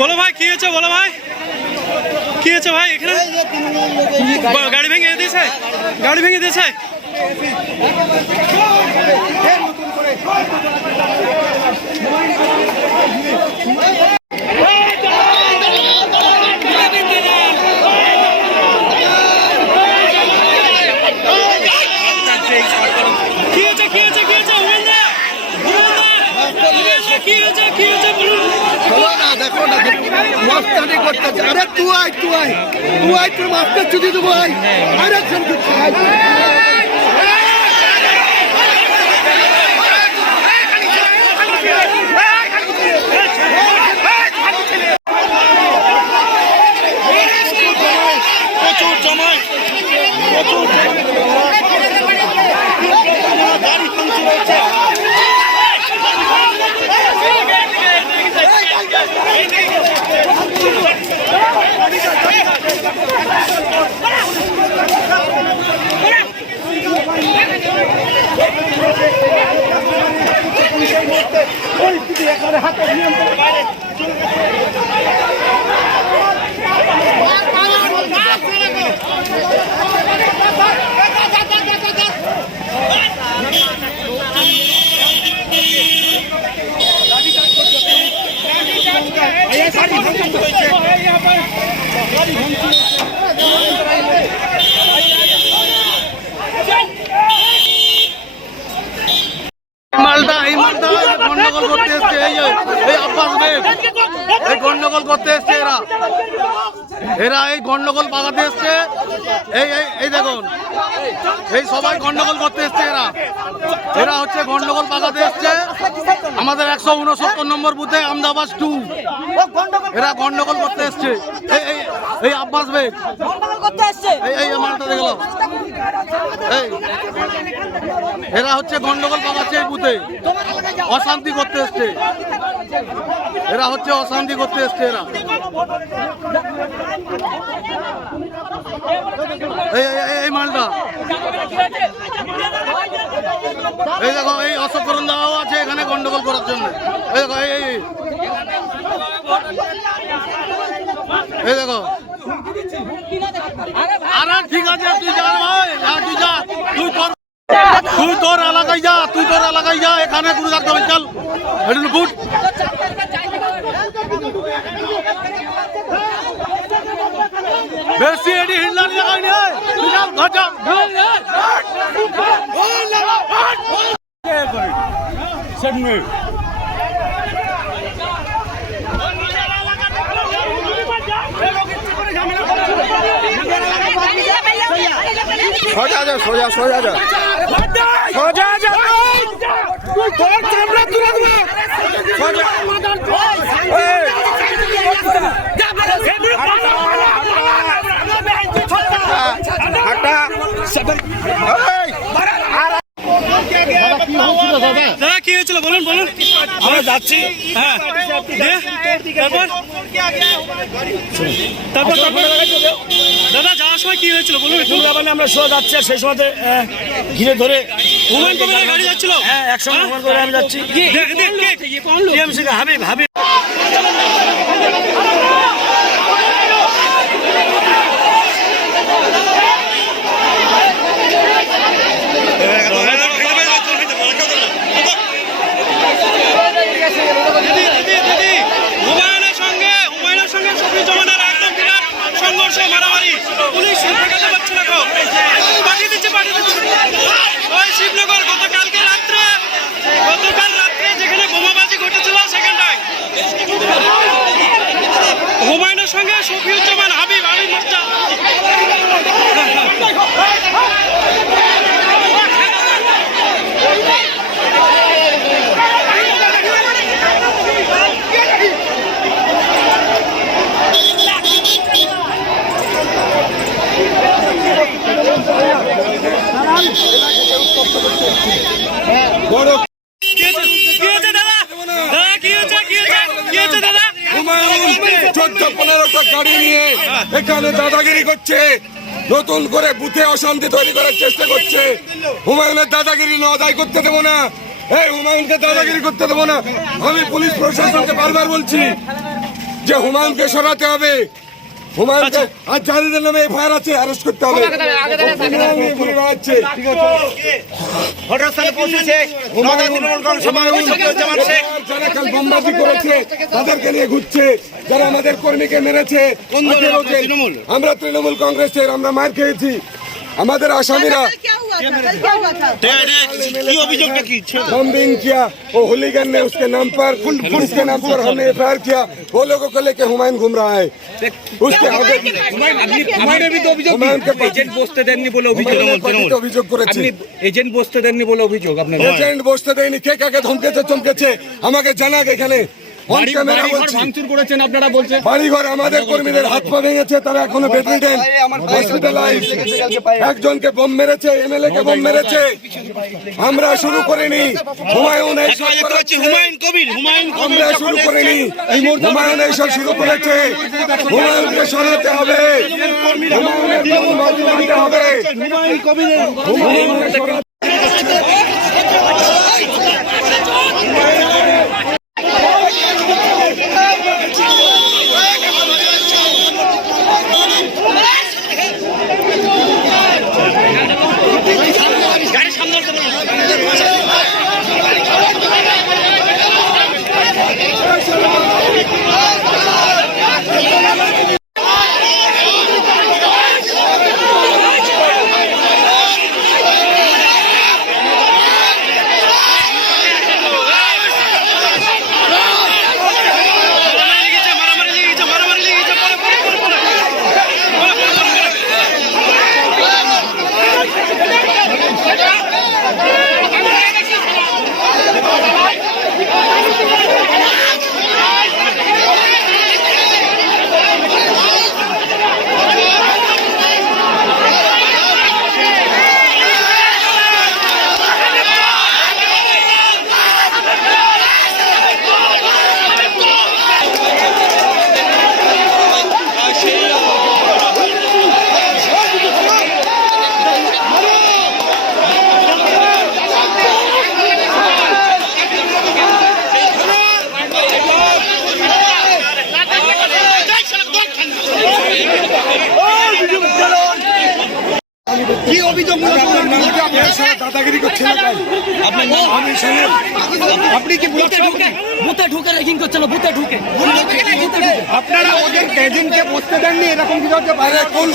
বলো ভাই কি হয়েছে, বলো ভাই কি হয়েছে ভাই? এখানে গাড়ি ভেঙে দিয়েছে, গাড়ি ভেঙে দিয়েছে। মাস্টারি করতেছে। আরে তুই আয় তোর মাস্টার চুদি দেবো। আরে প্রচুর জমায়, প্রচুর গাড়ি ফাংশন হচ্ছে। পরিস্থিতি একেবারে হাতের নিয়ন্ত্রণের বাইরে চলে গেছে। গন্ডগোল করতে এসছে, এই আব্বাস বেগ এই গন্ডগোল করতে এসছে। এরা এই গন্ডগোল পাকাতে এসছে। এই দেখুন, এই সবাই গন্ডগোল করতে এসছে। এরা হচ্ছে গন্ডগোল পাকাতে এসছে আমাদের 169 নম্বর বুথে আমদাবাস 2। এরা গন্ডগোল করতে এসছে। এই আব্বাস বেগ এই মালটা দেখলাম। এরা হচ্ছে গন্ডগোল পাকাচ্ছে এই বুথে, অশান্তি করতে এসছে। এরা হচ্ছে অশান্তি করতে এসছে। এই মালটা এই দেখো, এই অশোকরণ দেওয়াও আছে এখানে গন্ডগোল করার জন্য। এই দেখো, এই দেখো। আরে ঠিক আছে, তুই যা ভাই, তুই যা, তুই তোর এলাকায় যা, তুই তোর এলাকায় যা। এখানে কোনো রাখতে হবে, চল গুড। বেশি এডি হিন্দার জায়গায় নেই, ঘটা সোজা যা, সোজা সোজা যা, সোজা যা, তুই তোর চামড়া তুলে দেবো। সোজা হাঁটা দাদা কি হয়েছিল বলুন, বলুন। আমরা যাচ্ছি, হ্যাঁ তারপর দাদা যাওয়ার সময় কি হয়েছিল বলুন একটু। আমরা সোজা যাচ্ছি, সেই সময় ঘিরে ধরে হুমায়ুন কবিরের গাড়ি যাচ্ছিল। হ্যাঁ, একসঙ্গে করে আমি যাচ্ছি। হাবিব হাবিব হুমায়ুনের সঙ্গে শফিউল জামানের একদম বিরাট সংঘর্ষ, মারামারি। পুলিশ ঠেকাতে পারছে না, পাঠিয়ে দিচ্ছে। ওই শিবনগর গতকাল রাত্রে যেখানে বোমাবাজি ঘটেছিল সেখানটায় হুমায়ুনের সঙ্গে শফিউল জামান, হাবিব মোর্চা। হুমায়ুন 14 15টা গাড়ি নিয়ে এখানে দাদাগিরি করছে, নতুন করে বুথে অশান্তি তৈরি করার চেষ্টা করছে। হুমায়ুনের দাদাগিরি আদায় করতে দেবো না, এই হুমায়ুনকে দাদাগিরি করতে দেবো না। আমি পুলিশ প্রশাসনকে বারবার বলছি যে হুমায়ুনকে সরাতে হবে, হুমায়ুনকে আর যাদের নামে এফআইআর আছে অ্যারেস্ট করতে হবে। যারা কাল বোমবাজি করেছে তাদেরকে নিয়ে ঘুরছে, যারা আমাদের কর্মীকে মেরেছে। আমরা তৃণমূল কংগ্রেসের, আমরা মার খেয়েছি। আমাদের আসামিরা बॉम्बिंग किया, वो हुलीगन ने उसके नाम पर हमने एफआईआर किया। वो लोगों को लेके हुमायूं घूम रहा है। उसके आगे এজেন্ট বসতে দেননি বলে অভিযোগ করেছে। এজেন্ট বসতে দেননি বলে অভিযোগ আপনার এজেন্ট বসতে দেয়নি, কে কাকে ধমকেছে চমকেছে আমাকে জানাক। এখানে ভাঙচুর করেছেন আপনারা বলছেন, বাড়িঘর আমাদের কর্মীদের হাত পা ভেঙেছে, তারা এখনো বেডরিডেন, হসপিটালাইজ। একজনকে বোম মেরেছে, এমএলএ কে বোম মেরেছে। আমরা শুরু করিনি, হুমায়ুন এইসব আমরা শুরু করিনি, হুমায়ুন এইসব শুরু করেছে। হুমায়ুনকে সরাতে হবে, হুমায়ুনের বোম বাজি দিতে হবে। হুমায়ুনকে সরাতে দাদাগিরি করছিল। আপনি কি বুথে ঢুকে রেগিং করছিল? বুথে ঢুকে আপনারা ওদের এজেন্টকে বসতে দেননি, এরকম কিছু হচ্ছে বাইরে। কোন